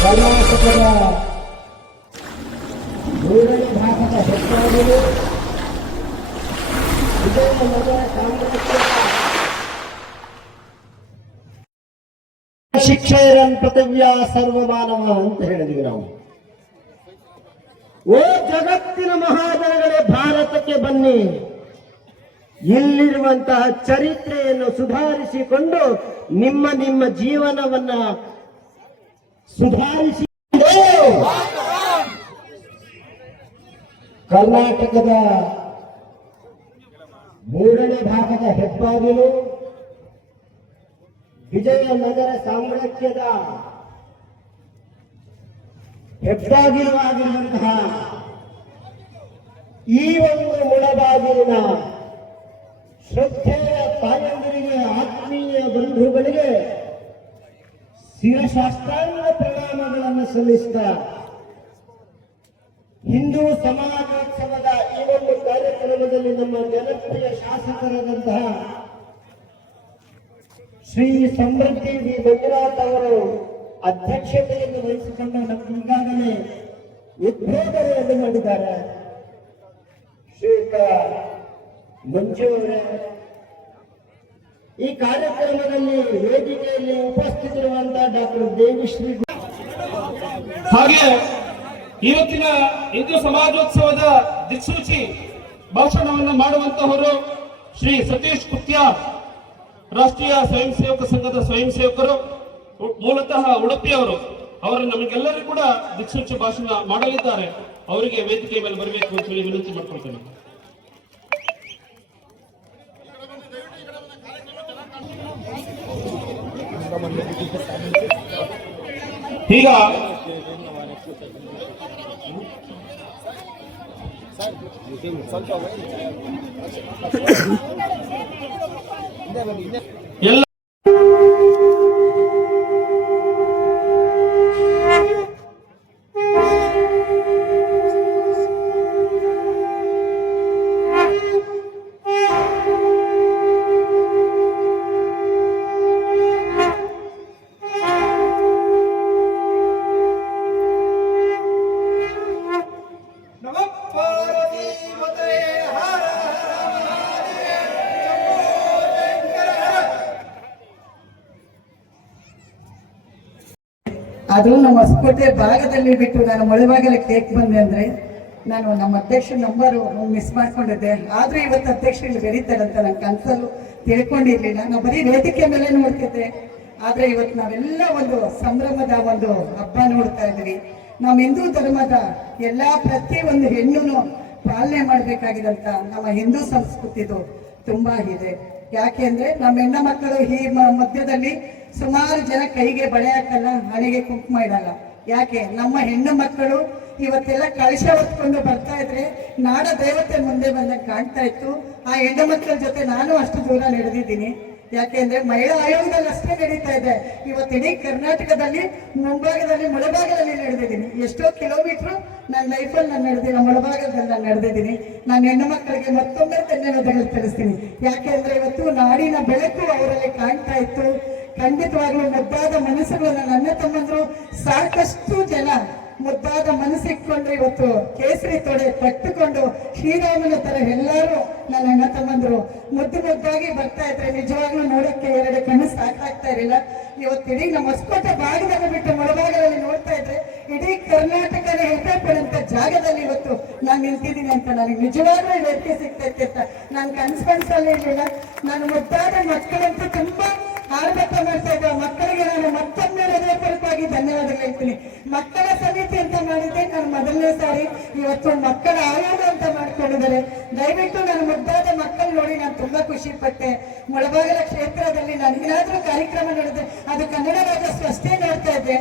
ಕರ್ನಾಟಕದ ಮೂರನೇ ಭಾಗದ ಹೆದ್ದಾರಿಗಳು ವಿಜಯನಗರ ಸಾಮ್ರಾಜ್ಯದ ಶಿಕ್ಷೆಯರನ್ ಪೃಥಿವ್ಯ ಸರ್ವಮಾನವ ಅಂತ ಹೇಳಿದ್ವಿ ನಾವು. ಓ ಜಗತ್ತಿನ ಮಹಾಜನಗಳೇ, ಭಾರತಕ್ಕೆ ಬನ್ನಿ. ಇಲ್ಲಿರುವಂತಹ ಚರಿತ್ರೆಯನ್ನು ಸುಧಾರಿಸಿಕೊಂಡು ನಿಮ್ಮ ನಿಮ್ಮ ಜೀವನವನ್ನ ಸುಧಾರಿಸಿ ಕರ್ನಾಟಕದ ಮೂರನೇ ಭಾಗದ ಹೆಬ್ಬಾಗಿಲು ವಿಜಯನಗರ ಸಾಮ್ರಾಜ್ಯದ ಹೆಬ್ಬಾಗಿಲು ಆಗಿರುವಂತಹ ಈ ಒಂದು ಮುಳಬಾಗಿಲಿನ ಶ್ರದ್ಧೆಯ ತಾಯಂದಿರಿಗೆ, ಆತ್ಮೀಯ ಬಂಧುಗಳಿಗೆ ಶಿರಶಾಸ್ತ್ರಾಂಗ ಪ್ರಣಾಮಗಳನ್ನು ಸಲ್ಲಿಸಿದ ಹಿಂದೂ ಸಮಾಜೋತ್ಸವದ ಈ ಒಂದು ಕಾರ್ಯಕ್ರಮದಲ್ಲಿ ನಮ್ಮ ಜನಪ್ರಿಯ ಶಾಸಕರಾದಂತಹ ಶ್ರೀ ಸಮೃದ್ಧಿ ವಿ ಮಂಜುನಾಥ್ ಅವರು ಅಧ್ಯಕ್ಷತೆಯನ್ನು ವಹಿಸಿಕೊಂಡು ನಮಗೆ ಈಗಾಗಲೇ ಉದ್ಬೋಧನೆಯನ್ನು ಮಾಡಿದ್ದಾರೆ. ಶ್ರೀಯುತ ಮಂಜು ಅವರೇ, ಈ ಕಾರ್ಯಕ್ರಮದಲ್ಲಿ ವೇದಿಕೆಯಲ್ಲಿ ಉಪಸ್ಥಿತರಿರುವಂತಹ ಡಾಕ್ಟರ್ ದೇವಿಶ್ರೀ, ಹಾಗೆ ಇವತ್ತಿನ ಹಿಂದೂ ಸಮಾಜೋತ್ಸವದ ದಿಕ್ಸೂಚಿ ಭಾಷಣವನ್ನು ಮಾಡುವಂತಹವರು ಶ್ರೀ ಸತೀಶ್ ಕುತ್ಯಾರ್, ರಾಷ್ಟ್ರೀಯ ಸ್ವಯಂ ಸೇವಕ ಸಂಘದ ಸ್ವಯಂ ಸೇವಕರು, ಮೂಲತಃ ಉಡುಪಿಯವರು. ಅವರು ನಮಗೆಲ್ಲರಿಗೂ ಕೂಡ ದಿಕ್ಸೂಚಿ ಭಾಷಣ ಮಾಡಲಿದ್ದಾರೆ. ಅವರಿಗೆ ವೇದಿಕೆ ಮೇಲೆ ಬರಬೇಕು ಅಂತ ಹೇಳಿ ವಿನಂತಿ ಮಾಡ್ಕೊಳ್ತೇನೆ. ಈಗ ಎಲ್ಲ ಅದು ನಮ್ಮ ಹೊಸಕೋಟೆ ಭಾಗದಲ್ಲಿ ಬಿಟ್ಟು ನಾನು ಮುಳಬಾಗಿಲ ಕೇಕ್ ಬಂದೆ ಅಂದ್ರೆ ನಾನು ನಮ್ಮ ಅಧ್ಯಕ್ಷ ನಂಬರು ಮಿಸ್ ಮಾಡ್ಕೊಂಡಿದ್ದೆ. ಆದ್ರೂ ಇವತ್ತು ಅಧ್ಯಕ್ಷರು ಬೆರೀತಾರಂತ ನನ್ನ ಕನಸಲ್ಲೂ ತಿಳ್ಕೊಂಡಿರ್ಲಿಲ್ಲ. ನಾವು ಬರೀ ವೇದಿಕೆ ಮೇಲೆ ನೋಡ್ತಿದ್ದೆ, ಆದ್ರೆ ಇವತ್ತು ನಾವೆಲ್ಲ ಒಂದು ಸಂಭ್ರಮದ ಒಂದು ಹಬ್ಬ ನೋಡ್ತಾ ಇದ್ದೀವಿ. ನಮ್ಮ ಹಿಂದೂ ಧರ್ಮದ ಪ್ರತಿ ಒಂದು ಹೆಣ್ಣು ಪಾಲನೆ ಮಾಡಬೇಕಾಗಿದಂತ ನಮ್ಮ ಹಿಂದೂ ಸಂಸ್ಕೃತಿದು ತುಂಬಾ ಇದೆ. ಯಾಕೆಂದ್ರೆ ನಮ್ಮ ಹೆಣ್ಣ ಮಕ್ಕಳು ಈ ಮಧ್ಯದಲ್ಲಿ ಸುಮಾರು ಜನ ಕೈಗೆ ಬಳೆ ಹಾಕಲ್ಲ, ಹಣೆಗೆ ಕುಂಕುಮ ಇಡಲ್ಲ. ಯಾಕೆ? ನಮ್ಮ ಹೆಣ್ಣು ಮಕ್ಕಳು ಇವತ್ತೆಲ್ಲ ಕಳಶ ಹೊತ್ಕೊಂಡು ಬರ್ತಾ ಇದ್ರೆ ನಾಡ ದೇವತೆ ಮುಂದೆ ಬಂದಾಗ ಕಾಣ್ತಾ ಇತ್ತು. ಆ ಹೆಣ್ಣು ಮಕ್ಕಳ ಜೊತೆ ನಾನು ಅಷ್ಟು ದೂರ ನಡೆದಿದ್ದೀನಿ. ಯಾಕೆಂದ್ರೆ ಮಹಿಳಾ ಆಯೋಗದಲ್ಲಿ ಅಷ್ಟೇ ನಡೀತಾ ಇದೆ. ಇವತ್ತು ಇಡೀ ಕರ್ನಾಟಕದಲ್ಲಿ ಮುಂಭಾಗದಲ್ಲಿ ಮುಳಬಾಗದಲ್ಲಿ ನಡೆದಿದ್ದೀನಿ. ಎಷ್ಟೋ ಕಿಲೋಮೀಟರ್ ನನ್ನ ಲೈಫಲ್ಲಿ ನಾನು ನಡೆದಿದ್ದೀನಿ, ಮುಳಬಾಗದಲ್ಲಿ ನಾನು ನಡೆದಿದ್ದೀನಿ. ನಾನು ಹೆಣ್ಣು ಮಕ್ಕಳಿಗೆ ಮತ್ತೊಮ್ಮೆ ಧನ್ಯವಾದಗಳು ತಿಳಿಸ್ತೀನಿ. ಯಾಕೆಂದ್ರೆ ಇವತ್ತು ನಾಡಿನ ಬೆಳಕು ಅವರಲ್ಲಿ ಕಾಣ್ತಾ ಇತ್ತು. ಖಂಡಿತವಾಗ್ಲೂ ಮುದ್ದಾದ ಮನಸ್ಸುಗಳು ನನ್ನ ಅಣ್ಣ ತಮ್ಮಂದ್ರು ಸಾಕಷ್ಟು ಜನ ಮುದ್ದಾದ ಮನಸ್ಸಿಟ್ಕೊಂಡ್ರೆ ಇವತ್ತು ಕೇಸರಿ ತೊಡೆ ಕಟ್ಟಿಕೊಂಡು ಶ್ರೀರಾಮನ ತರ ಎಲ್ಲರೂ ನನ್ನ ಅಣ್ಣ ತಮ್ಮಂದ್ರು ಮುದ್ದು ಮುದ್ದಾಗಿ ಬರ್ತಾ ಇದ್ರೆ ನಿಜವಾಗ್ಲೂ ನೋಡಕ್ಕೆ ಎರಡು ಕಣ್ಣು ಸಾಕಾಗ್ತಾ ಇರಲಿಲ್ಲ. ಇವತ್ತು ಇಡೀ ನಮ್ಮ ಹೊಸಕೋಟೆ ಭಾಗದಲ್ಲಿ ಬಿಟ್ಟು ಮುಳಬಾಗದಲ್ಲಿ ನೋಡ್ತಾ ಇದ್ರೆ ಇಡೀ ಕರ್ನಾಟಕದ ಹೆಸರುಪಡುವಂತ ಜಾಗದಲ್ಲಿ ಇವತ್ತು ನಾನು ನಿಂತಿದ್ದೀನಿ ಅಂತ ನನಗೆ ನಿಜವಾಗ್ಲೂ ವೇದಿಕೆ ಸಿಗ್ತೈತೆ ಅಂತ ನಾನು ಕನ್ಸಲ್ಲಿ ಇರಲಿಲ್ಲ. ನಾನು ಮುದ್ದಾದ ಮಕ್ಕಳಂತೂ ತುಂಬಾ ಆರ್ಭಟ ಮಾಡ್ತಾ ಇದ್ದ ಮಕ್ಕಳಿಗೆ ನಾನು ಮತ್ತೊಮ್ಮೆ ಹೃದಯಪೂರ್ವಕವಾಗಿ ಧನ್ಯವಾದಗಳು ಹೇಳ್ತೀನಿ. ಮಕ್ಕಳ ಸಮಿತಿ ಅಂತ ಮಾಡಿದ್ದೆ ನಾನು ಮೊದಲನೇ ಸಾರಿ. ಇವತ್ತು ಮಕ್ಕಳ ಆಯೋಗ ಅಂತ ಮಾಡ್ಕೊಂಡಿದ್ದಾರೆ. ದಯವಿಟ್ಟು ನಾನು ಮುದ್ದಾದ ಮಕ್ಕಳು ನೋಡಿ ನಾನು ತುಂಬಾ ಖುಷಿ ಪಟ್ಟೆ. ಮುಳಬಾಗಿಲ ಕ್ಷೇತ್ರದಲ್ಲಿ ನಾನು ಏನಾದ್ರೂ ಕಾರ್ಯಕ್ರಮ ನಡೆದ್ರೆ ಅದು ಕನ್ನಡ ರಾಜ್ಯೋತ್ಸವ ಅಷ್ಟೇ ನೋಡ್ತಾ ಇದ್ದೆ.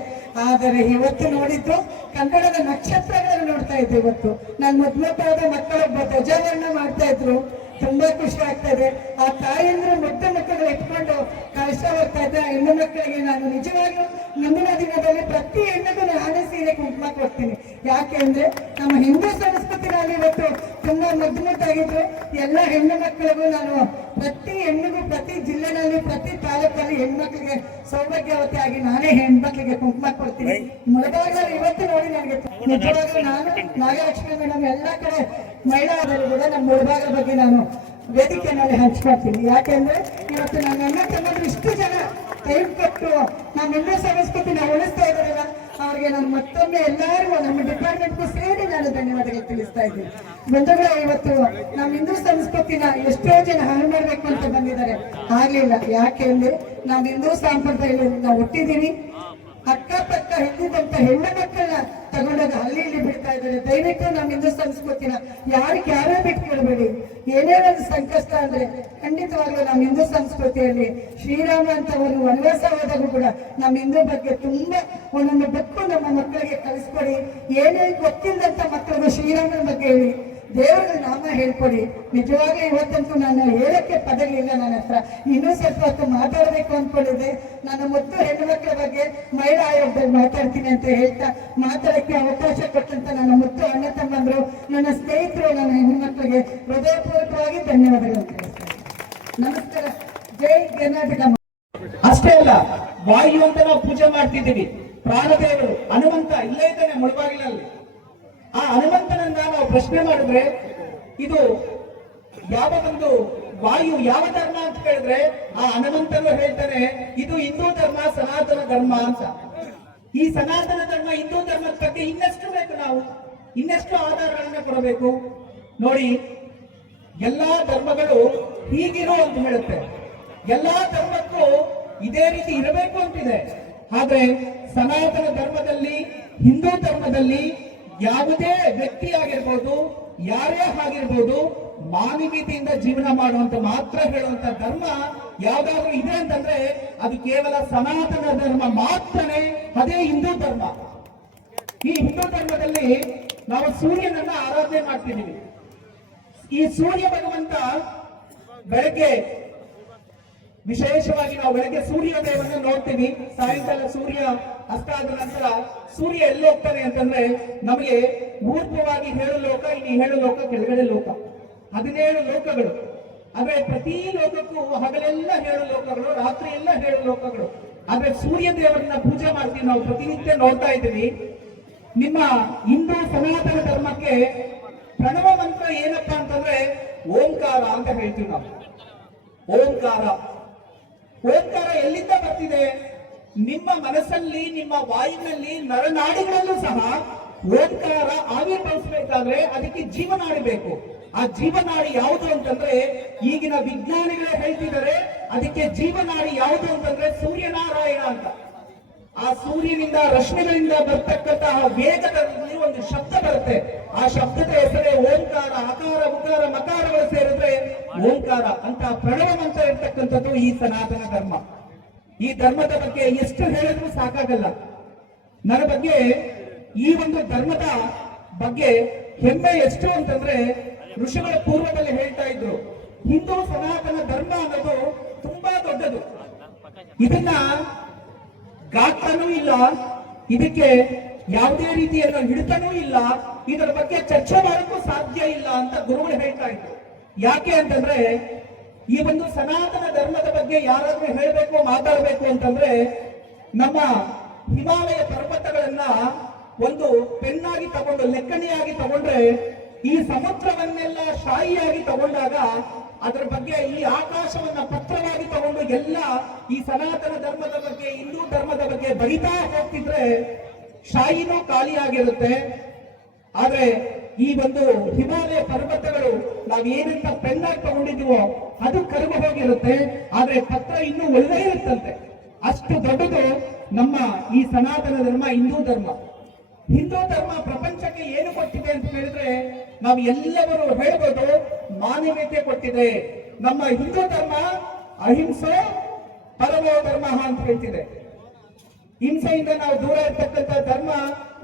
ಆದರೆ ಇವತ್ತು ನೋಡಿದ್ದು ಕನ್ನಡದ ನಕ್ಷತ್ರಗಳನ್ನು ನೋಡ್ತಾ ಇದ್ದೆ. ಇವತ್ತು ನಾನು ಮುದ್ದಾದ ಮಕ್ಕಳೊಬ್ಬ ಧ್ವಜಾರೋಹಣ ಮಾಡ್ತಾ ಇದ್ರು. ತುಂಬಾ ಖುಷಿ ಆಗ್ತಾ ಇದೆ. ಆ ತಾಯಂದ್ರು ಮುದ್ದು ಮಕ್ಕಳು ಇಟ್ಕೊಂಡು ಇಷ್ಟಪಡ್ತಾ ಇದ್ದೆ ಹೆಣ್ಣು ಮಕ್ಕಳಿಗೆ ನಾನು ನಿಜವಾಗ್ಲೂ ಮುಂದಿನ ದಿನದಲ್ಲಿ ಪ್ರತಿ ಹೆಣ್ಣಿಗೂ ನಾನೇ ಸೀರೆ ಕುಂಕುಮ ಕೊಡ್ತೀನಿ. ಯಾಕೆ ಅಂದ್ರೆ ನಮ್ಮ ಹಿಂದೂ ಸಂಸ್ಕೃತಿನಲ್ಲಿ ಇವತ್ತು ತುಂಬಾ ಮುದ್ದಾಗಿದ್ರು ಎಲ್ಲ ಹೆಣ್ಣು ಮಕ್ಕಳಿಗೂ ನಾನು ಪ್ರತಿ ಹೆಣ್ಣಿಗೂ ಪ್ರತಿ ಜಿಲ್ಲೆನಲ್ಲಿ ಪ್ರತಿ ತಾಲೂಕಲ್ಲಿ ಹೆಣ್ಮಕ್ಳಿಗೆ ಸೌಭಾಗ್ಯವತಿ ಆಗಿ ನಾನೇ ಹೆಣ್ಮಕ್ಳಿಗೆ ಕುಂಕುಮ ಕೊಡ್ತೀನಿ. ಮುಳಬಾಗಿಲಲ್ಲಿ ಇವತ್ತು ನೋಡಿ ನನಗೆ ನಿಜವಾಗ್ಲೂ ನಾನು ನಾಗಲಕ್ಷ್ಮಿ ಮೇಡಮ್ ಎಲ್ಲ ಕಡೆ ಮಹಿಳಾದಲ್ಲಿ ಕೂಡ ನಮ್ಮ ಮುಳಬಾಗಿಲ ಬಗ್ಗೆ ನಾನು ವೇದಿಕೆಯಲ್ಲಿ ಹಂಚ್ಕೊಳ್ತೀನಿ. ಯಾಕೆಂದ್ರೆ ಇವತ್ತು ನನ್ನ ಅಣ್ಣ ತಮ್ಮಂದ್ರು ಇಷ್ಟು ಜನ ಟೈಮ್ ಕೊಟ್ಟು ನಮ್ಮ ಹಿಂದೂ ಸಂಸ್ಕೃತಿನ ಉಳಿಸ್ತಾ ಇದ್ದಾರಲ್ಲ ಅವ್ರಿಗೆ ನಾನು ಮತ್ತೊಮ್ಮೆ ಎಲ್ಲರಿಗೂ ನಮ್ಮ ಡಿಪಾರ್ಟ್ಮೆಂಟ್ಗೂ ಸೇರಿ ನಾನು ಧನ್ಯವಾದಗಳು ತಿಳಿಸ್ತಾ ಇದ್ದೀನಿ. ಬಂಧುಗಳೇ, ಇವತ್ತು ನಮ್ಮ ಹಿಂದೂ ಸಂಸ್ಕೃತಿನ ಎಷ್ಟೋ ಜನ ಹಾಳು ಮಾಡ್ಬೇಕು ಅಂತ ಬಂದಿದ್ದಾರೆ, ಆಗ್ಲಿಲ್ಲ. ಯಾಕೆ ಅಂದ್ರೆ ನಮ್ಮ ಹಿಂದೂ ಸಂಪ್ರದಾಯದಲ್ಲಿ ನಾವು ಹುಟ್ಟಿದೀವಿ, ಅಕ್ಕಪಕ್ಕ ಹಿಂದಿದ್ದಂತ ಹೆಣ್ಣು ಮಕ್ಕಳನ್ನ ತಗೊಂಡಾಗ ಅಲ್ಲಿ ಇಲ್ಲಿ ಬಿಡ್ತಾ ಇದ್ದಾರೆ. ದಯವಿಟ್ಟು ನಮ್ಮ ಹಿಂದೂ ಸಂಸ್ಕೃತಿನ ಯಾರೇ ಬಿಟ್ಕೊಳ್ಬೇಡಿ. ಏನೇ ಒಂದು ಸಂಕಷ್ಟ ಅಂದ್ರೆ ಖಂಡಿತವಾಗ್ಲೂ ನಮ್ಮ ಹಿಂದೂ ಸಂಸ್ಕೃತಿಯಲ್ಲಿ ಶ್ರೀರಾಮ ಅಂತವರು ವನವಾಸ ಹೋದಾಗೂ ಕೂಡ ನಮ್ಮ ಹಿಂದೂ ಬಗ್ಗೆ ತುಂಬಾ ಒಂದೊಂದು ಬುಕ್ಕು ನಮ್ಮ ಮಕ್ಕಳಿಗೆ ಕಲಿಸ್ಕೊಡಿ. ಏನೇ ಗೊತ್ತಿಲ್ಲದಂತ ಮಕ್ಕಳಿಗೆ ಶ್ರೀರಾಮನ ಬಗ್ಗೆ ಹೇಳಿ, ದೇವರ ನಾಮ ಹೇಳ್ಕೊಡಿ. ನಿಜವಾಗ್ಲೂ ಇವತ್ತಂತೂ ನಾನು ಹೇಳಕ್ಕೆ ಪದಗಳಿಲ್ಲ ನನ್ನ ಹತ್ರ. ಇನ್ನೂ ಸ್ವಲ್ಪ ಹೊತ್ತು ಮಾತಾಡಬೇಕು ಅಂದ್ಕೊಂಡಿದ್ದೆ. ನನ್ನ ಮುದ್ದು ಹೆಣ್ಣು ಮಕ್ಕಳ ಬಗ್ಗೆ ಮಹಿಳಾ ಆಯೋಗದಲ್ಲಿ ಮಾತಾಡ್ತೀನಿ ಅಂತ ಹೇಳ್ತಾ ಮಾತಾಡಕ್ಕೆ ಅವಕಾಶ ಕೊಟ್ಟಂತ ನನ್ನ ಮುದ್ದು ಅಣ್ಣ ತಮ್ಮಂದ್ರು, ನನ್ನ ಸ್ನೇಹಿತರು, ನನ್ನ ಹೆಣ್ಣು ಮಕ್ಕಳಿಗೆ ಹೃದಯಪೂರ್ವಕವಾಗಿ ಧನ್ಯವಾದಗಳು ತಿಳಿಸ್ತಾರೆ. ನಮಸ್ಕಾರ. ಜೈ ಕರ್ನಾಟಕ. ಅಷ್ಟೇ ಅಲ್ಲ, ವಾಯು ಅಂತ ನಾವು ಪೂಜೆ ಮಾಡ್ತಿದ್ದೀವಿ. ಪ್ರಾಣದೇವರು ಹನುಮಂತ ಇಲ್ಲೇ ಇದ್ದಾನೆ ಮುಳಬಾಗಿಲಲ್ಲಿ. ಆ ಹನುಮಂತನನ್ನ ನಾವು ಪ್ರಶ್ನೆ ಮಾಡಿದ್ರೆ ಇದು ಯಾವ ಒಂದು ವಾಯು ಯಾವ ಧರ್ಮ ಅಂತ ಕೇಳಿದ್ರೆ ಆ ಹನುಮಂತನು ಹೇಳ್ತಾನೆ ಇದು ಹಿಂದೂ ಧರ್ಮ, ಸನಾತನ ಧರ್ಮ ಅಂತ. ಈ ಸನಾತನ ಧರ್ಮ ಹಿಂದೂ ಧರ್ಮದ ಬಗ್ಗೆ ಇನ್ನೆಷ್ಟು ಬೇಕು, ನಾವು ಇನ್ನೆಷ್ಟು ಆಧಾರಗಳನ್ನ ಕೊಡಬೇಕು ನೋಡಿ. ಎಲ್ಲಾ ಧರ್ಮಗಳು ಹೀಗಿರೋ ಅಂತ ಹೇಳುತ್ತೆ, ಎಲ್ಲಾ ಧರ್ಮಕ್ಕೂ ಇದೇ ರೀತಿ ಇರಬೇಕು ಅಂತಿದೆ. ಆದ್ರೆ ಸನಾತನ ಧರ್ಮದಲ್ಲಿ, ಹಿಂದೂ ಧರ್ಮದಲ್ಲಿ ಯಾವುದೇ ವ್ಯಕ್ತಿ ಆಗಿರ್ಬೋದು, ಯಾರೇ ಆಗಿರ್ಬೋದು, ಮಾನವೀಯತೆಯಿಂದ ಜೀವನ ಮಾಡುವಂತ ಮಾತ್ರ ಹೇಳುವಂತ ಧರ್ಮ ಯಾವ್ದಾದ್ರು ಇದೆ ಅಂತಂದ್ರೆ ಅದು ಕೇವಲ ಸನಾತನ ಧರ್ಮ ಮಾತ್ರನೇ, ಅದೇ ಹಿಂದೂ ಧರ್ಮ. ಈ ಹಿಂದೂ ಧರ್ಮದಲ್ಲಿ ನಾವು ಸೂರ್ಯನನ್ನ ಆರಾಧನೆ ಮಾಡ್ತಿದ್ದೀವಿ. ಈ ಸೂರ್ಯ ಭಗವಂತ ಬೆಳಗ್ಗೆ ವಿಶೇಷವಾಗಿ ನಾವು ಬೆಳಗ್ಗೆ ಸೂರ್ಯೋದಯವನ್ನು ನೋಡ್ತೀವಿ. ಸಾಯಂಕಾಲ ಸೂರ್ಯ ಅಸ್ತ ಆದ ನಂತರ ಸೂರ್ಯ ಎಲ್ಲಿ ಹೋಗ್ತಾನೆ ಅಂತಂದ್ರೆ ನಮಗೆ ಊರ್ಧ್ವವಾಗಿ 7 ಲೋಕ, ಇನ್ನು 7 ಲೋಕ ಕೆಳಗಡೆ ಲೋಕ, 17 ಲೋಕಗಳು. ಆದ್ರೆ ಪ್ರತಿ ಲೋಕಕ್ಕೂ ಹಗಲೆಲ್ಲ 7 ಲೋಕಗಳು, ರಾತ್ರಿ ಎಲ್ಲ 7 ಲೋಕಗಳು. ಆದ್ರೆ ಸೂರ್ಯ ದೇವರನ್ನ ಪೂಜೆ ಮಾಡ್ತೀವಿ ನಾವು, ಪ್ರತಿನಿತ್ಯ ನೋಡ್ತಾ ಇದ್ದೀವಿ. ನಿಮ್ಮ ಹಿಂದೂ ಸನಾತನ ಧರ್ಮಕ್ಕೆ ಪ್ರಣವ ಮಂತ್ರ ಏನಪ್ಪಾ ಅಂತಂದ್ರೆ ಓಂಕಾರ ಅಂತ ಹೇಳ್ತೀವಿ ನಾವು. ಓಂಕಾರ ಎಲ್ಲಿಂದ ಬರ್ತಿದೆ? ನಿಮ್ಮ ಮನಸ್ಸಲ್ಲಿ, ನಿಮ್ಮ ವಾಯುವಿನಲ್ಲಿ, ನರನಾಡಿಗಳಲ್ಲೂ ಸಹ ಓಂಕಾರ ಆವಿರ್ಭವಿಸಬೇಕಾದ್ರೆ ಅದಕ್ಕೆ ಜೀವನಾಡಿ ಬೇಕು. ಆ ಜೀವನಾಡಿ ಯಾವುದು ಅಂತಂದ್ರೆ ಈಗಿನ ವಿಜ್ಞಾನಿಗಳೇ ಹೇಳ್ತಿದ್ದಾರೆ, ಅದಕ್ಕೆ ಜೀವನಾಡಿ ಯಾವುದು ಅಂತಂದ್ರೆ ಸೂರ್ಯನಾರಾಯಣ ಅಂತ. ಆ ಸೂರ್ಯನಿಂದ ರಶ್ಮಿಗಳಿಂದ ಬರ್ತಕ್ಕಂತಹ ವೇಗದಲ್ಲಿ ಒಂದು ಶಬ್ದ ಬರುತ್ತೆ. ಆ ಶಬ್ದದ ಹೆಸರೇ ಓಂಕಾರ. ಆಕಾರ, ಉಕಾರ, ಮಕಾರಗಳು ಸೇರಿದ್ರೆ ಓಂಕಾರ ಅಂತ ಪ್ರಣವ ಮಂತ್ರ ಇರ್ತಕ್ಕಂಥದ್ದು ಈ ಸನಾತನ ಧರ್ಮ. ಈ ಧರ್ಮದ ಬಗ್ಗೆ ಎಷ್ಟು ಹೇಳಿದ್ರು ಸಾಕಾಗಲ್ಲ. ನನ್ನ ಬಗ್ಗೆ, ಈ ಒಂದು ಧರ್ಮದ ಬಗ್ಗೆ ಹೆಮ್ಮೆ ಎಷ್ಟು ಅಂತಂದ್ರೆ ಋಷಿಗಳ ಪೂರ್ವದಲ್ಲಿ ಹೇಳ್ತಾ ಇದ್ರು, ಹಿಂದೂ ಸನಾತನ ಧರ್ಮ ಅನ್ನೋದು ತುಂಬಾ ದೊಡ್ಡದು. ಇದನ್ನ ಗಾತ್ರನೂ ಇಲ್ಲ, ಇದಕ್ಕೆ ಯಾವುದೇ ರೀತಿಯ ಹಿಡಿತನೂ ಇಲ್ಲ, ಇದರ ಬಗ್ಗೆ ಚರ್ಚೆ ಮಾಡೋಕ್ಕೂ ಸಾಧ್ಯ ಇಲ್ಲ ಅಂತ ಗುರುಗಳು ಹೇಳ್ತಾ ಇದ್ರು. ಯಾಕೆ ಅಂತಂದ್ರೆ ಈ ಒಂದು ಸನಾತನ ಧರ್ಮದ ಬಗ್ಗೆ ಯಾರಾದ್ರೂ ಹೇಳಬೇಕು, ಮಾತಾಡಬೇಕು ಅಂತಂದ್ರೆ ನಮ್ಮ ಹಿಮಾಲಯ ಪರ್ವತಗಳನ್ನ ಒಂದು ಪೆನ್ನಾಗಿ ತಗೊಂಡು, ಲೆಕ್ಕಣಿಯಾಗಿ ತಗೊಂಡ್ರೆ, ಈ ಸಮುದ್ರವನ್ನೆಲ್ಲ ಶಾಯಿಯಾಗಿ ತಗೊಂಡಾಗ ಅದರ ಬಗ್ಗೆ ಈ ಆಕಾಶವನ್ನ ಪತ್ರವಾಗಿ ತಗೊಂಡು ಎಲ್ಲ ಈ ಸನಾತನ ಧರ್ಮದ ಬಗ್ಗೆ, ಹಿಂದೂ ಧರ್ಮದ ಬಗ್ಗೆ ಬರಿತಾ ಹೋಗ್ತಿದ್ರೆ ಶಾಯಿನೂ ಖಾಲಿಯಾಗಿರುತ್ತೆ. ಆದ್ರೆ ಈ ಒಂದು ಹಿಮಾಲಯ ಪರ್ವತಗಳು ನಾವೇನಂತ ಪೆನ್ನಾಗಿ ತಗೊಂಡಿದ್ದೀವೋ ಅದು ಕರಗಿ ಹೋಗಿರುತ್ತೆ. ಆದ್ರೆ ಪತ್ರ ಇನ್ನೂ ಒಳ್ಳೆ ಇರುತ್ತಂತೆ. ಅಷ್ಟು ದೊಡ್ಡದು ನಮ್ಮ ಈ ಸನಾತನ ಧರ್ಮ, ಹಿಂದೂ ಧರ್ಮ. ಹಿಂದೂ ಧರ್ಮ ಪ್ರಪಂಚಕ್ಕೆ ಏನು ಕೊಟ್ಟಿದೆ ಅಂತ ಹೇಳಿದ್ರೆ ನಾವು ಎಲ್ಲವರು ಹೇಳ್ಬೋದು, ಮಾನವೀಯತೆ ಕೊಟ್ಟಿದೆ. ನಮ್ಮ ಹಿಂದೂ ಧರ್ಮ ಅಹಿಂಸೆ ಪರಮೋ ಧರ್ಮ ಅಂತ ಹೇಳ್ತಿದೆ. ಹಿಂಸೆಯಿಂದ ನಾವು ದೂರ ಇರ್ತಕ್ಕಂಥ ಧರ್ಮ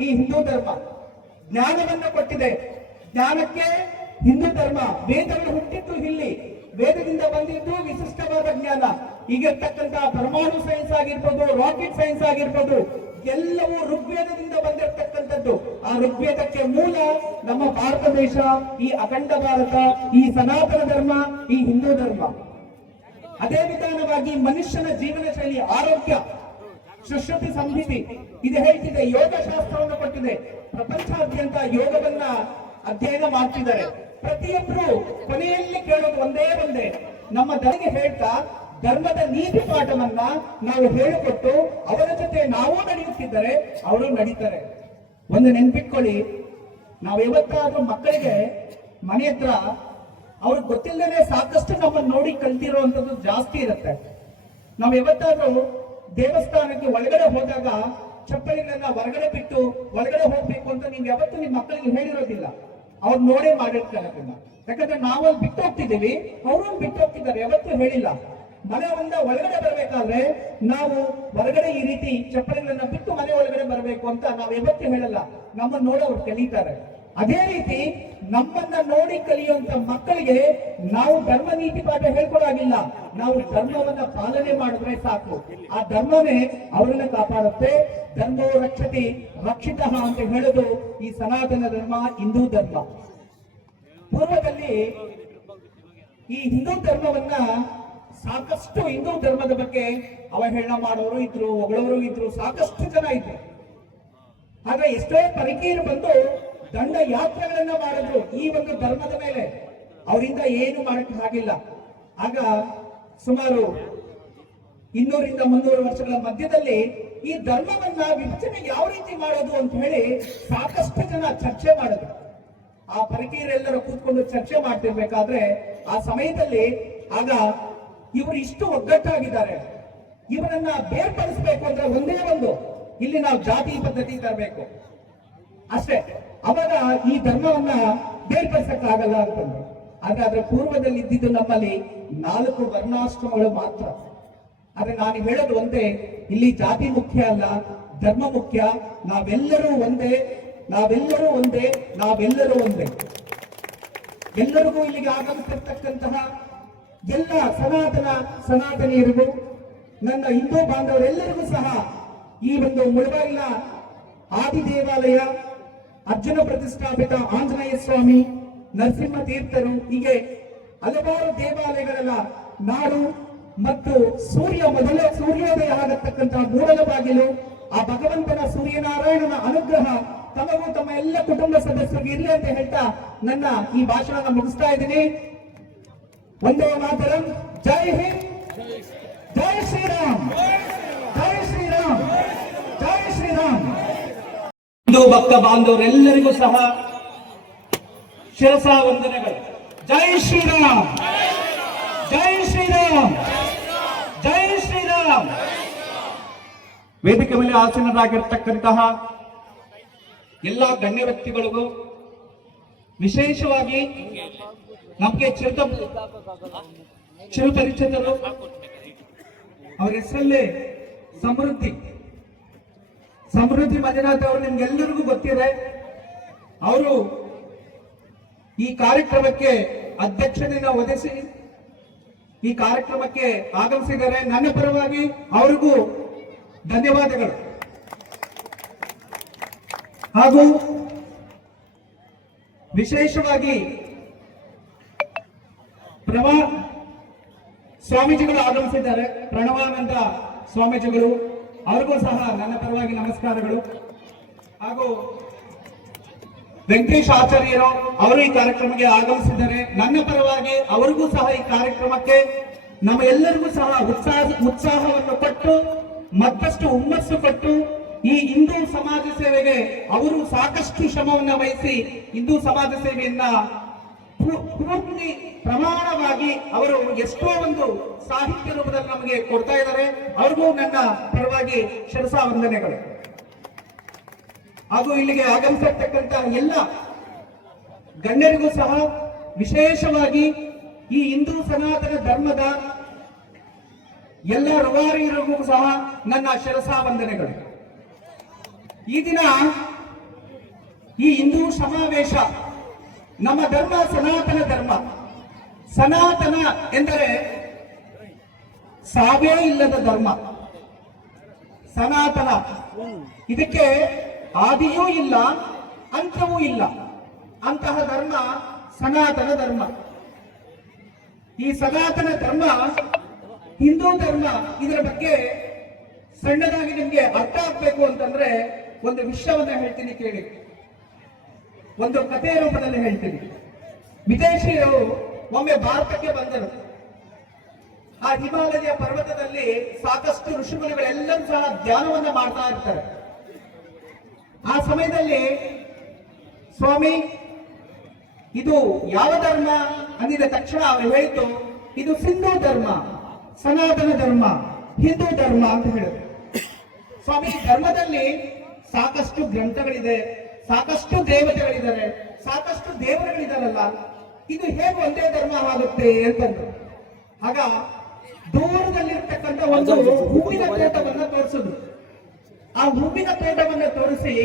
ಈ ಹಿಂದೂ ಧರ್ಮ. ಜ್ಞಾನವನ್ನು ಕೊಟ್ಟಿದೆ. ಜ್ಞಾನಕ್ಕೆ ಹಿಂದೂ ಧರ್ಮ. ವೇದಗಳು ಹುಟ್ಟಿದ್ದು ಇಲ್ಲಿ. ವೇದದಿಂದ ಬಂದಿದ್ದು ವಿಶಿಷ್ಟವಾದ ಜ್ಞಾನ. ಈಗಿರ್ತಕ್ಕಂತಹ ಪರಮಾಣು ಸೈನ್ಸ್ ಆಗಿರ್ಬೋದು, ರಾಕೆಟ್ ಸೈನ್ಸ್ ಆಗಿರ್ಬೋದು, ಎಲ್ಲವೂ ಋಗ್ವೇದದಿಂದ ಬಂದಿರತಕ್ಕಂಥದ್ದು. ಆ ಋಗ್ವೇದಕ್ಕೆ ಮೂಲ ನಮ್ಮ ಭಾರತ ದೇಶ, ಈ ಅಖಂಡ ಭಾರತ, ಈ ಸನಾತನ ಧರ್ಮ, ಈ ಹಿಂದೂ ಧರ್ಮ. ಅದೇ ವಿಧಾನವಾಗಿ ಮನುಷ್ಯನ ಜೀವನ ಶೈಲಿ, ಆರೋಗ್ಯ, ಸುಶ್ರುತಿ ಸಂಹಿತಿ ಇದು ಹೇಳ್ತಿದೆ. ಯೋಗ ಶಾಸ್ತ್ರವನ್ನು ಕೊಟ್ಟಿದೆ. ಪ್ರಪಂಚಾದ್ಯಂತ ಯೋಗವನ್ನ ಅಧ್ಯಯನ ಮಾಡ್ತಿದ್ದಾರೆ. ಪ್ರತಿಯೊಬ್ಬರು ಕೊನೆಯಲ್ಲಿ ಕೇಳೋದು ಒಂದೇ, ನಮ್ಮ ಧರ್ಮ ಹೇಳ್ತಾ ಧರ್ಮದ ನೀತಿ ಪಾಠವನ್ನ ನಾವು ಹೇಳಿಕೊಟ್ಟು ಅವರ ಜೊತೆ ನಾವು ನಡೆಯುತ್ತಿದ್ದರೆ ಅವರು ನಡೀತಾರೆ. ಒಂದು ನೆನ್ಪಿಟ್ಕೊಳ್ಳಿ, ನಾವು ಯಾವತ್ತಾದ್ರೂ ಮಕ್ಕಳಿಗೆ ಮನೆ ಹತ್ರ ಅವ್ರಿಗೆ ಗೊತ್ತಿಲ್ಲದೆ ಸಾಕಷ್ಟು ನಮ್ಮನ್ನು ನೋಡಿ ಕಲ್ತಿರುವಂತದ್ದು ಜಾಸ್ತಿ ಇರುತ್ತೆ. ನಾವು ಯಾವತ್ತಾದ್ರೂ ದೇವಸ್ಥಾನಕ್ಕೆ ಒಳಗಡೆ ಹೋದಾಗ ಚಪ್ಪಲಿಗಳನ್ನ ಹೊರಗಡೆ ಬಿಟ್ಟು ಒಳಗಡೆ ಹೋಗ್ಬೇಕು ಅಂತ ನೀವು ಯಾವತ್ತೂ ನಿಮ್ಮ ಮಕ್ಕಳಿಗೆ ಹೇಳಿರೋದಿಲ್ಲ. ಅವ್ರು ನೋಡೇ ಮಾಡಿರ್ತಾರೆ ಅದನ್ನ. ಯಾಕಂದ್ರೆ ನಾವು ಅಲ್ಲಿ ಬಿಟ್ಟು ಹೋಗ್ತಿದ್ದೀವಿ, ಅವರು ಬಿಟ್ಟು ಹೋಗ್ತಿದ್ದಾರೆ, ಯಾವತ್ತೂ ಹೇಳಿಲ್ಲ. ಮನೆ ಒಂದ ಒಳಗಡೆ ಬರ್ಬೇಕಾದ್ರೆ ನಾವು ಹೊರಗಡೆ ಈ ರೀತಿ ಚಪ್ಪಲಿಗಳನ್ನ ಬಿಟ್ಟು ಮನೆ ಒಳಗಡೆ ಬರಬೇಕು ಅಂತ ನಾವು ಯಾವತ್ತೂ ಹೇಳಲ್ಲ. ನಮ್ಮನ್ನ ನೋಡಿ ಅವ್ರು ಕಲಿತಾರೆ. ಅದೇ ರೀತಿ ನಮ್ಮನ್ನ ನೋಡಿ ಕಲಿಯುವಂತ ಮಕ್ಕಳಿಗೆ ನಾವು ಧರ್ಮ ನೀತಿ ಪಾಠ ಹೇಳ್ಕೊಡಾಗಿಲ್ಲ. ನಾವು ಧರ್ಮವನ್ನ ಪಾಲನೆ ಮಾಡಿದ್ರೆ ಸಾಕು. ಆ ಧರ್ಮವೇ ಅವರನ್ನ ಕಾಪಾಡುತ್ತೆ. ಧರ್ಮೋ ರಕ್ಷತಿ ರಕ್ಷಿತಃ ಅಂತ ಹೇಳೋದು ಈ ಸನಾತನ ಧರ್ಮ, ಹಿಂದೂ ಧರ್ಮ. ಪೂರ್ವದಲ್ಲಿ ಈ ಹಿಂದೂ ಧರ್ಮವನ್ನ ಸಾಕಷ್ಟು ಹಿಂದೂ ಧರ್ಮದ ಬಗ್ಗೆ ಅವಹೇಳನ ಮಾಡೋರು ಇದ್ರು, ಹೊಗಳವರು ಇದ್ರು, ಸಾಕಷ್ಟು ಜನ ಇದ್ರು. ಆದ್ರೆ ಎಷ್ಟೋ ಪರಕೀಯರು ಬಂದು ದಂಡ ಯಾತ್ರೆಗಳನ್ನ ಮಾಡಿದ್ರು ಈ ಒಂದು ಧರ್ಮದ ಮೇಲೆ. ಅವರಿಂದ ಏನು ಮಾಡಕ್ಕೆ ಆಗಿಲ್ಲ. ಆಗ ಸುಮಾರು 200 300 ವರ್ಷಗಳ ಮಧ್ಯದಲ್ಲಿ ಈ ಧರ್ಮವನ್ನ ವಿಭಜನೆ ಯಾವ ರೀತಿ ಮಾಡೋದು ಅಂತ ಹೇಳಿ ಸಾಕಷ್ಟು ಜನ ಚರ್ಚೆ ಮಾಡಿದ್ರು. ಆ ಪರಕೀಯರೆಲ್ಲರೂ ಕೂತ್ಕೊಂಡು ಚರ್ಚೆ ಮಾಡ್ತಿರ್ಬೇಕಾದ್ರೆ ಆ ಸಮಯದಲ್ಲಿ ಆಗ ಇವರು ಇಷ್ಟು ಒಗ್ಗಟ್ಟಾಗಿದ್ದಾರೆ, ಇವರನ್ನ ಬೇರ್ಪಡಿಸಬೇಕು ಅಂದ್ರೆ ಒಂದೇ ಒಂದು, ಇಲ್ಲಿ ನಾವು ಜಾತಿ ಪದ್ಧತಿ ತರಬೇಕು ಅಷ್ಟೇ. ಅವಾಗ ಈ ಧರ್ಮವನ್ನ ಬೇರ್ಪಡಿಸಕ್ಕಾಗಲ್ಲ ಅಂತಂದ್ರು. ಆದ್ರೆ ಅದರ ಪೂರ್ವದಲ್ಲಿ ಇದ್ದಿದ್ದು ನಮ್ಮಲ್ಲಿ 4 ವರ್ಣಾಶ್ರಮಗಳು ಮಾತ್ರ. ಆದ್ರೆ ನಾನು ಹೇಳೋದು ಒಂದೇ, ಇಲ್ಲಿ ಜಾತಿ ಮುಖ್ಯ ಅಲ್ಲ, ಧರ್ಮ ಮುಖ್ಯ. ನಾವೆಲ್ಲರೂ ಒಂದೇ, ನಾವೆಲ್ಲರೂ ಒಂದೇ, ನಾವೆಲ್ಲರೂ ಒಂದೇ. ಎಲ್ಲರಿಗೂ ಇಲ್ಲಿಗೆ ಆಗಮಿಸಿರ್ತಕ್ಕಂತಹ ಎಲ್ಲ ಸನಾತನಿಯರಿಗೂ, ನನ್ನ ಹಿಂದೂ ಬಾಂಧವರೆಲ್ಲರಿಗೂ ಸಹ ಈ ಒಂದು ಮುಳಬಾಗಿಲ ಆದಿ ದೇವಾಲಯ, ಅರ್ಜುನ ಪ್ರತಿಷ್ಠಾಪಿತ ಆಂಜನೇಯ ಸ್ವಾಮಿ, ನರಸಿಂಹ ತೀರ್ಥರು, ಹೀಗೆ ಹಲವಾರು ದೇವಾಲಯಗಳೆಲ್ಲ ನಾಡು ಮತ್ತು ಸೂರ್ಯೋದಯ ಆಗತಕ್ಕಂತಹ ಮೂಡಲ ಬಾಗಿಲು, ಆ ಭಗವಂತನ ಸೂರ್ಯನಾರಾಯಣನ ಅನುಗ್ರಹ ತಮಗೂ ತಮ್ಮ ಎಲ್ಲ ಕುಟುಂಬ ಸದಸ್ಯರಿಗೆ ಇರಲಿ ಅಂತ ಹೇಳ್ತಾ ನನ್ನ ಈ ಭಾಷಣ ಮುಗಿಸ್ತಾ ಇದ್ದೀನಿ. ವಂದೇ ಮಾತರಂ. ಜೈ ಹಿಂದ್, ಜೈ ಶ್ರೀರಾಮ್, ಜೈ ಶ್ರೀರಾಮ್, ಜೈ ಶ್ರೀರಾಮ್. ಹಿಂದೂ ಭಕ್ತ ಬಾಂಧವರೆಲ್ಲರಿಗೂ ಸಹ ಶಿರಸಾ ವಂದನೆಗಳು. ಜೈ ಶ್ರೀರಾಮ್, ಜೈ ಶ್ರೀರಾಮ್, ಜೈ ಶ್ರೀರಾಮ್. ವೇದಿಕೆ ಮೇಲೆ ಆಸೀನರಾಗಿರ್ತಕ್ಕಂತಹ ಎಲ್ಲ ಗಣ್ಯ ವ್ಯಕ್ತಿಗಳಿಗೂ, ವಿಶೇಷವಾಗಿ ನಮಗೆ ಚಿರಪರಿಚಿತರು, ಅವರ ಹೆಸರಲ್ಲೇ ಸಮೃದ್ಧಿ ಮಂಜುನಾಥ್ ಅವರು ನಿಮ್ಗೆಲ್ಲರಿಗೂ ಗೊತ್ತಿದೆ. ಅವರು ಈ ಕಾರ್ಯಕ್ರಮಕ್ಕೆ ಅಧ್ಯಕ್ಷತೆಯನ್ನು ವಹಿಸಿ ಈ ಕಾರ್ಯಕ್ರಮಕ್ಕೆ ಆಗಮಿಸಿದ್ದಾರೆ. ನನ್ನ ಪರವಾಗಿ ಅವರಿಗೂ ಧನ್ಯವಾದಗಳು. ಹಾಗೂ ವಿಶೇಷವಾಗಿ ಸ್ವಾಮೀಜಿಗಳು ಆಗಮಿಸಿದ್ದಾರೆ. ಪ್ರಣವಾನಂದ ಸ್ವಾಮೀಜಿಗಳು, ಅವರಿಗೂ ಸಹ ನನ್ನ ಪರವಾಗಿ ನಮಸ್ಕಾರಗಳು. ಹಾಗೂ ವೆಂಕಟೇಶ್ ಆಚಾರ್ಯರು ಅವರು ಈ ಕಾರ್ಯಕ್ರಮಕ್ಕೆ ಆಗಮಿಸಿದ್ದಾರೆ. ನನ್ನ ಪರವಾಗಿ ಅವರಿಗೂ ಸಹ ಈ ಕಾರ್ಯಕ್ರಮಕ್ಕೆ ನಮ್ಮ ಎಲ್ಲರಿಗೂ ಸಹ ಉತ್ಸಾಹವನ್ನು ಕೊಟ್ಟು ಮತ್ತಷ್ಟು ಹುಮ್ಮಸ್ಸು ಕೊಟ್ಟು ಈ ಹಿಂದೂ ಸಮಾಜ ಸೇವೆಗೆ ಅವರು ಸಾಕಷ್ಟು ಶ್ರಮವನ್ನು ವಹಿಸಿ ಹಿಂದೂ ಸಮಾಜ ಸೇವೆಯನ್ನ ಪೂರ್ತಿ ಪ್ರಮಾಣವಾಗಿ ಅವರು ಎಷ್ಟೋ ಒಂದು ಸಾಹಿತ್ಯ ರೂಪದಲ್ಲಿ ನಮಗೆ ಕೊಡ್ತಾ ಇದ್ದಾರೆ. ಅವ್ರಿಗೂ ನನ್ನ ಪರವಾಗಿ ಶಿರಸಾ ವಂದನೆಗಳು. ಹಾಗೂ ಇಲ್ಲಿಗೆ ಆಗಮಿಸಿರ್ತಕ್ಕಂಥ ಎಲ್ಲ ಗಣ್ಯರಿಗೂ ಸಹ, ವಿಶೇಷವಾಗಿ ಈ ಹಿಂದೂ ಸನಾತನ ಧರ್ಮದ ಎಲ್ಲ ರುವಾರಿಯರಿಗೂ ಸಹ ನನ್ನ ಶಿರಸಾ ವಂದನೆಗಳು. ಈ ದಿನ ಈ ಹಿಂದೂ ಸಮಾವೇಶ, ನಮ್ಮ ಧರ್ಮ ಸನಾತನ ಧರ್ಮ. ಸನಾತನ ಎಂದರೆ ಸಾವೇ ಇಲ್ಲದ ಧರ್ಮ. ಸನಾತನ ಇದಕ್ಕೆ ಆದಿಯೂ ಇಲ್ಲ, ಅಂತ್ಯವೂ ಇಲ್ಲ. ಅಂತಹ ಧರ್ಮ ಸನಾತನ ಧರ್ಮ. ಈ ಸನಾತನ ಧರ್ಮ ಹಿಂದೂ ಧರ್ಮ. ಇದರ ಬಗ್ಗೆ ಸಣ್ಣದಾಗಿ ನಿಮ್ಗೆ ಅರ್ಥ ಆಗ್ಬೇಕು ಅಂತಂದ್ರೆ ಒಂದು ವಿಷಯವನ್ನ ಹೇಳ್ತೀನಿ, ಕೇಳಿ. ಒಂದು ಕಥೆಯ ರೂಪದಲ್ಲಿ ಹೇಳ್ತೀನಿ. ವಿದೇಶಿಯರು ಒಮ್ಮೆ ಭಾರತಕ್ಕೆ ಬಂದರು. ಆ ಹಿಮಾಲಯ ಪರ್ವತದಲ್ಲಿ ಸಾಕಷ್ಟು ಋಷಿಮುನಿಗಳೆಲ್ಲರೂ ಸಹ ಧ್ಯಾನವನ್ನ ಮಾಡ್ತಾ ಇರ್ತಾರೆ. ಆ ಸಮಯದಲ್ಲಿ ಸ್ವಾಮಿ ಇದು ಯಾವ ಧರ್ಮ ಅಂದಿದ ತಕ್ಷಣ ಅವರು ಹೇಳಿದ್ದು, ಇದು ಸಿಂಧೂ ಧರ್ಮ, ಸನಾತನ ಧರ್ಮ, ಹಿಂದೂ ಧರ್ಮ ಅಂತ ಹೇಳಿದ್ರು. ಸ್ವಾಮಿ, ಧರ್ಮದಲ್ಲಿ ಸಾಕಷ್ಟು ಗ್ರಂಥಗಳಿದೆ, ಸಾಕಷ್ಟು ದೇವತೆಗಳಿದ್ದಾರೆ, ಸಾಕಷ್ಟು ದೇವರುಗಳಿದಾರಲ್ಲ, ಇದು ಹೇಗೆ ಒಂದೇ ಧರ್ಮ ಆಗುತ್ತೆ ಅಂತಂದ್ರು. ಆಗ ದೂರದಲ್ಲಿರ್ತಕ್ಕಂಥ ಒಂದು ಹೂವಿನ ತೋಟವನ್ನ ತೋರಿಸಿದ್ರು. ಆ ಹೂವಿನ ತೋಟವನ್ನ ತೋರಿಸಿ,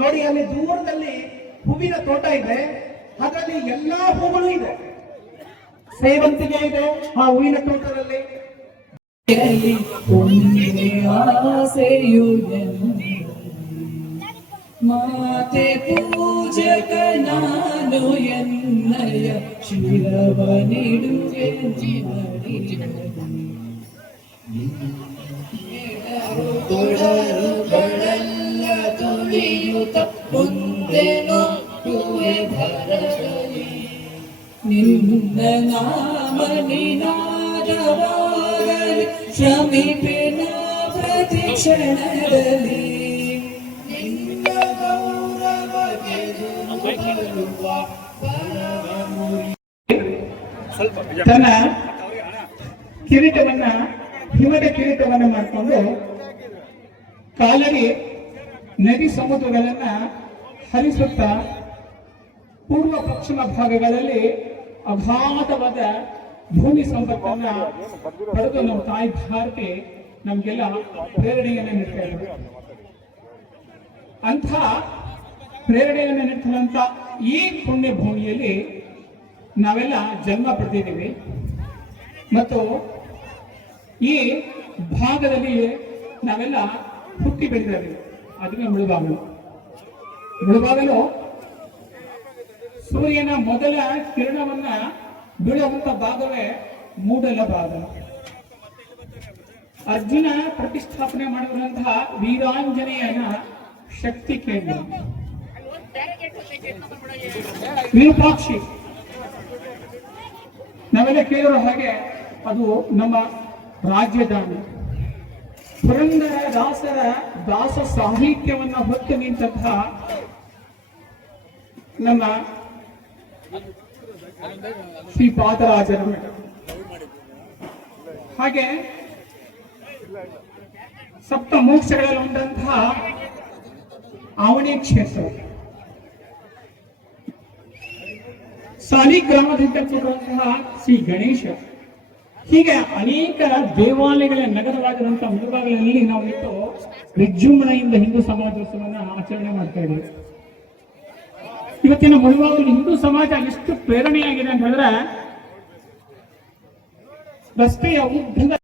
ನೋಡಿ ಅಲ್ಲಿ ದೂರದಲ್ಲಿ ಹೂವಿನ ತೋಟ ಇದೆ, ಅದರಲ್ಲಿ ಎಲ್ಲಾ ಹೂಗಳು ಇದೆ. ಸೇವಂತಿಗೆ ಇದೆ ಆ ಹೂವಿನ ತೋಟದಲ್ಲಿ. ಆಸೆಯು ಮಾತೆ ಪೂಜಕ ನಾನು ಎನ್ನಯ ಶಿರವನಿಡುವೆ ತೊಡರುಗಳೆಲ್ಲ ತುಳಿಯುತ್ತ ಮುಂದೆ ನೋಡುವೆ ಭರದಲ್ಲಿ ನಿನ್ನ ನಾಮ ನಿನಾದವಾಗಲಿ ಶ್ರಮಿಪಿನ ಪ್ರತಿ ಕ್ಷಣದಲ್ಲಿ ನಿನ್ನ ಗೌರವ ಗೆದುರುವ ತನ್ನ ಕಿರೀಟವನ್ನ, ಹಿಮದ ಕಿರೀಟವನ್ನ ಮಾಡಿಕೊಂಡು ಕಾಲಡಿ ನದಿ ಸಮುದ್ರಗಳನ್ನ ಹರಿಸುತ್ತಾ ಪೂರ್ವ ಪಶ್ಚಿಮ ಭಾಗಗಳಲ್ಲಿ ಅಗಾಧವಾದ ಭೂಮಿ ಸಂಪತ್ತನ್ನ ಪಡೆದು ನಮ್ಮ ತಾಯಿ ಭಾರತಿ ನಮ್ಗೆಲ್ಲ ಪ್ರೇರಣೆಯನ್ನ ನೀಡ್ತಾ ಇದ್ದಾರೆ. ಅಂಥ ಪ್ರೇರಣೆಯನ್ನ ನೀಡ್ತಿರುವಂತ ಈ ಪುಣ್ಯ ಭೂಮಿಯಲ್ಲಿ ನಾವೆಲ್ಲ ಜನ್ಮ ಪಡೆದಿದ್ದೀವಿ ಮತ್ತು ಈ ಭಾಗದಲ್ಲಿ ನಾವೆಲ್ಲ ಹುಟ್ಟಿ ಬೆಳೆದಿದ್ದೇವೆ. ಅದಕ್ಕೆ ಮುಳುಬಾಗಲು. ಮುಳುಬಾಗಲು ಸೂರ್ಯನ ಮೊದಲ ಕಿರಣವನ್ನ ಬೀಳುವಂತ ಭಾಗವೇ ಮೂಡಲ ಭಾಗ. ಅರ್ಜುನ ಪ್ರತಿಷ್ಠಾಪನೆ ಮಾಡಿರುವಂತಹ ವೀರಾಂಜನೇಯನ ಶಕ್ತಿ ಕೇಂದ್ರ ವಿರೂಪಾಕ್ಷಿ. ನಾವೆಲ್ಲ ಕೇಳಿರೋ ಹಾಗೆ ಅದು ನಮ್ಮ ರಾಜಧಾನಿ. ಪುರಂದರ ದಾಸರ ದಾಸ ಸಾಹಿತ್ಯವನ್ನ ಹೊತ್ತು ನಿಂತಹ ನಮ್ಮ ಶ್ರೀಪಾದರಾಜನ ಮಠ. ಹಾಗೆ ಸಪ್ತ ಮೋಕ್ಷಗಳಲ್ಲಿ ಒಂದಂತಹ ಆವಣಿ ಕ್ಷೇತ್ರ, ಸಾಲಿಗ್ರಾಮದಿಂದ ಕೂಡಿರುವಂತಹ ಶ್ರೀ ಗಣೇಶ. ಹೀಗೆ ಅನೇಕ ದೇವಾಲಯಗಳ ನಗರವಾಗಿರುವಂತಹ ಮುಳುಬಾಗಿಲಲ್ಲಿ ನಾವು ಇಟ್ಟು ವಿಜೃಂಭಣೆಯಿಂದ ಹಿಂದೂ ಸಮಾಜೋತ್ಸವವನ್ನು ಆಚರಣೆ ಮಾಡ್ತಾ ಇದ್ದೀವಿ. ಇವತ್ತಿನ ಮುಳುಬಾಗಿಲು ಹಿಂದೂ ಸಮಾಜ ಎಷ್ಟು ಪ್ರೇರಣೆಯಾಗಿದೆ ಅಂತ ಹೇಳಿದ್ರೆ, ರಸ್ತೆಯ ಉದ್ದದ